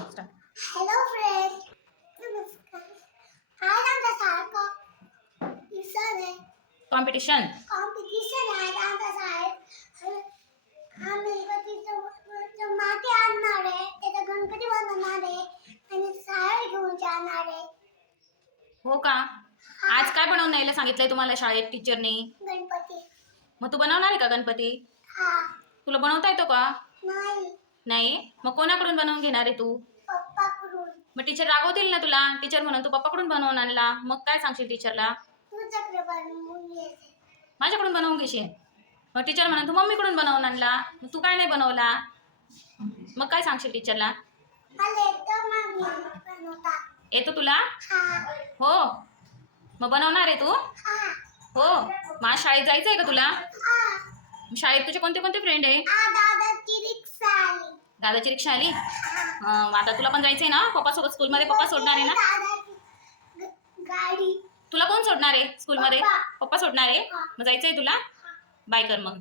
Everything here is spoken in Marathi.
हॅलो फ्रेंड नमस्कार आज आमचा सारखं दिवसाने कॉम्पिटिशन कॉम्पिटिशन आहे आमचा शाळेत आम्ही गणपतीचं माती आणणार आहे त्याचा गणपती बनवणार आहे आणि शाळेत घेऊन जाणार आहे हो का? आज काय बनवून यायला सांगितलंय तुम्हाला शाळेत टीचरनी? गणपती। मग तू बनवणार आहे का गणपती? हा। तुला बनवता येतो का? नाही. नाही? मग कोणाकडून बनवून घेणार आहे तू? मग टीचर रागवतील ना तुला? टीचर म्हणून तू पप्पाकडून बनवून आणला. मग काय सांगशील टीचरला माझ्याकडून बनवून घेशील? मग टीचर म्हणून तू मम्मीकडून बनवून आणला. मग तू काय नाही बनवला? मग काय सांगशील टीचरला येतं तुला? हा. मग बनवणार आहे तू? हा. आज शाळेत जायचं आहे का तुला? शाळेत तुझे कोणते कोणते फ्रेंड आहे आ दादाची रिक्षा आली दादाची रिक्षा आली. आता तुला पण जायचंय ना? पप्पासोबत स्कूलमध्ये पप्पा सोडणार आहे ना? तुला कोण सोडणार आहे स्कूलमध्ये पप्पा. पप्पा सोडणार आहे. मग जायचंय तुला? बाय कर मग.